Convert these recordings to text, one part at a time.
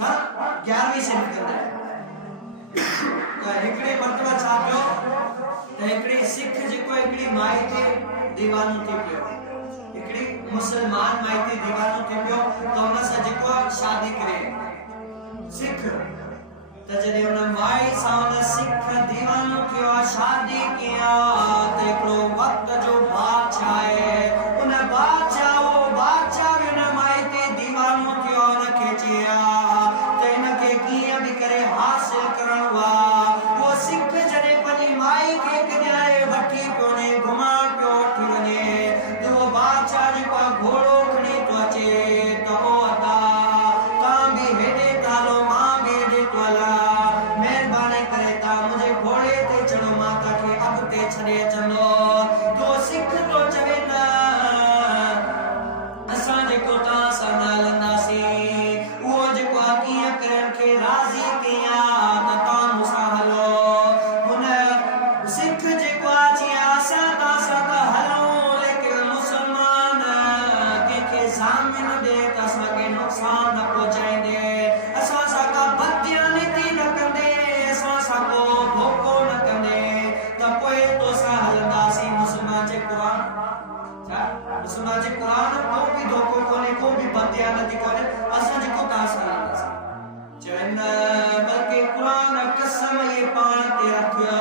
हां 11वीं से निकलंदा है त हिकड़े मर्तबा छा पियो त हिकड़ी सिख जेको हिकड़ी माई ते दीवानो थी पियो हिकड़ी मुसलमान माई ते दीवानो थी पियो त उन सां जेको शादी करे सिख त जॾहिं उन माई सां उन सिख दीवानो थियो शादी किया त हिकड़ो वक्त जो बादशाह आहे उन बादशाह भी उन माई ते दीवानो थियो उन खे चया त इन खे कीअं बि करे हासिल करणो आहे वो सिख जॾहिं पंहिंजी माई खे किनारे वठी पियो वञे घुमा पियो वठी वञे त उहो बादशाह जेको घोड़ो खणी थो अचे त ओ अदा तव्हां बि हेॾे तालो मां बि हेॾे थो हलां महिरबानी करे तव्हां मुंहिंजे घोड़े ते चढ़ो मां तव्हांखे अॻिते छॾे अचंदो तो सिख तो चवे न असां जेको तव्हां सां न हलंदासीं उहो जेको कीअं करण खे राज़ी कया त तव्हां मूंसां हलो हुन सिख जेको चया असां तव्हां सां त हलूं लेकिन मुसलमान कंहिंखे ज़ामिन ॾे त असांखे नुक़सान न पहुचाईंदे असां सां का बददियानती न कंदे असां सां को धोखो न कंदे त पोइ तोसां हलंदासीं मुसलमान जे क़ुरान छा मुसलमान जे क़ुरान को भी धोखो कोने को भी बददियानती कोने असां जेको तव्हां सां हलंदासीं चवनि बल्कि क़ुरान कसम ये पाण ते रखियो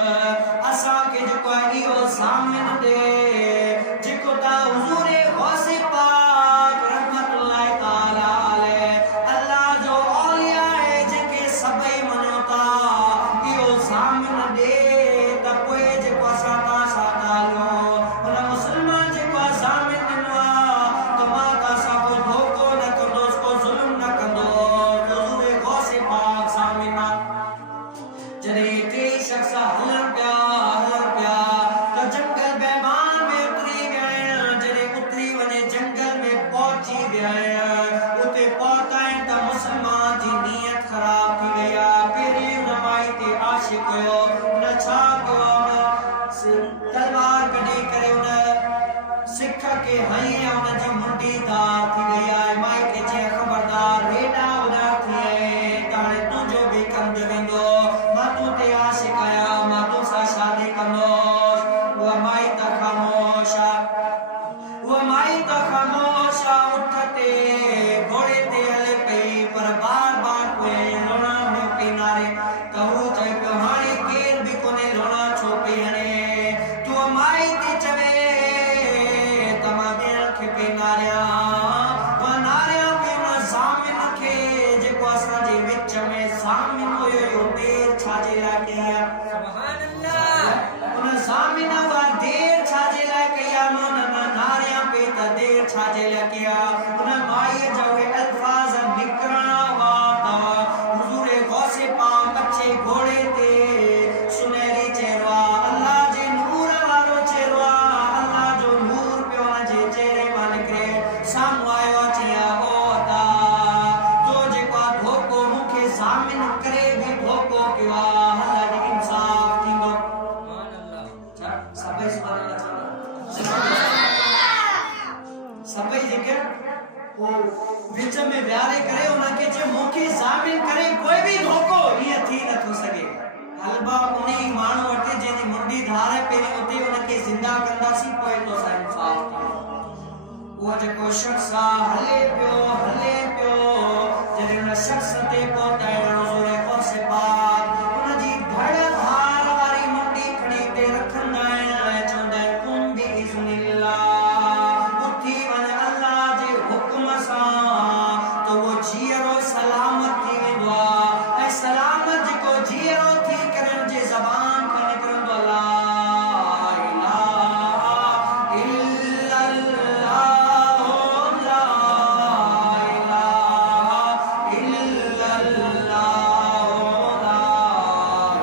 असांखे जेको आहे इहो ज़ामिन ॾे जेको तव्हां हुज़ूर गौसे पाक रहमतुल्लाह ताला अलैह अल्लाह जो औलिया आहे जेके सभई मञो था इहो ज़ामिन ॾे त पोइ जेको असां तव्हां सां हलियो हुन मुसलमान जेको ज़ामिन ॾिनो आहे त मां तव्हां सां को धोखो न कंदोसि को ज़ुल्म न कंदो हुज़ूर गौसे पाक ज़ामिन जॾहिं टे शख़्स हलनि पिया त जंगल बैमान में उतरी विया जॾहिं उतरी वञे जंगल में पहुची विया उते पहुताईं त मुसलमान जी नियत ख़राब थी वई आहे पहिरीं हुन माई ते आशिक़ हुयो हुन छा कयो तलवार कढी करे हुन सिख खे हई हुन जी मुंडी धार थी वई आहे माई खे चई ख़बरदार हेॾा होॾा थी त हाणे तुंहिंजो बि कंदु वेंदो मां तूं ते आशिक़ आहियां मां तोसां शादी कंदोसि उहा माई त ख़ामोश उठ ते घोड़े ते हले पई पर बार बार कोई लोणा न पई नारे त हू चए पियो हाणे केर बि कोन्हे लोणा छो पई हणे तूं माई थी चवे त मां ॿियनि खे पई नारियां पई हुन ज़ामिन खे जेको असांजे विच में ज़ामिन हुयो इहो देर छाजे लाइ कई आहे सुभान अल्लाह हुन ज़ामिन उहा देर छाजे लाइ कई आहे मां न नारियां पई त देर छाजे लाइ कई आहे हुन माईअ जा उहे अल्फाज़ निकिरणा हुआ त हुज़ूर गौसे पाक अचे घोड़े ते सुनहरी चेहरो आहे अल्लाह जे नूर वारो चेहरो आहे अल्लाह जो नूर पियो हुनजे चेहरे मां निकिरे साम्हूं आयो चया ओ अदा तो जेको धोखो मूंखे ज़ामिन करे बि धोखो कयो आहे अल्लाह जी इंसाफ़ थींदो सुभान अल्लाह छा सभई सुभान अल्लाह सभई जेके वो विच में विहारे करे उनखे जे मूंखे ज़ामिन करे कोई भी धोखो ईअं थी नथो सघे हलबा उन्ही माण्हू वटि जंहिंजी मुंडी धार पहिरीं उते उनखे ज़िंदा कंदासीं पोइ तोसां इंसाफ़ थींदो उहो जेको शख़्स हले पियो जॾहिं हुन शख़्स ते पहुताईं हुज़ूर गौसे पाक उनजी धड़ धार वारी मुंडी खणी ते रखंदा आहिनि ऐं चवंदा आहिनि कुम बि इज़्निल्लाह उथी वञ अल्लाह जे हुक्म सां त उहो जीअरो सलामत थी वेंदो आहे ऐं सलामत जेको जीअरो थी करे हुनजे ज़बान खां निकिरंदो ला इलाहा इल्लल्लाह ला इलाहा इल्लल्लाह ला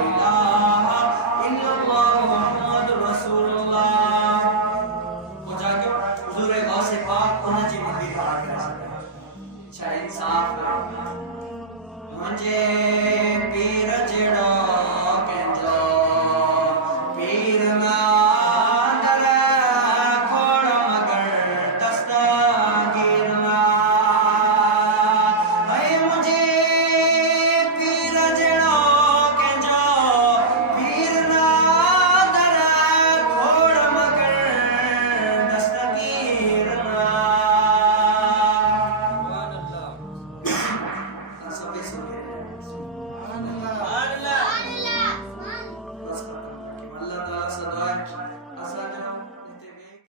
इलाहा इल्लल्लाह मुहम्मदुर रसूलुल्लाह हो जाके हुज़ूर गौसे पाक उनजी मुंडी धार करे छा इंसाफ़ मुंहिंजे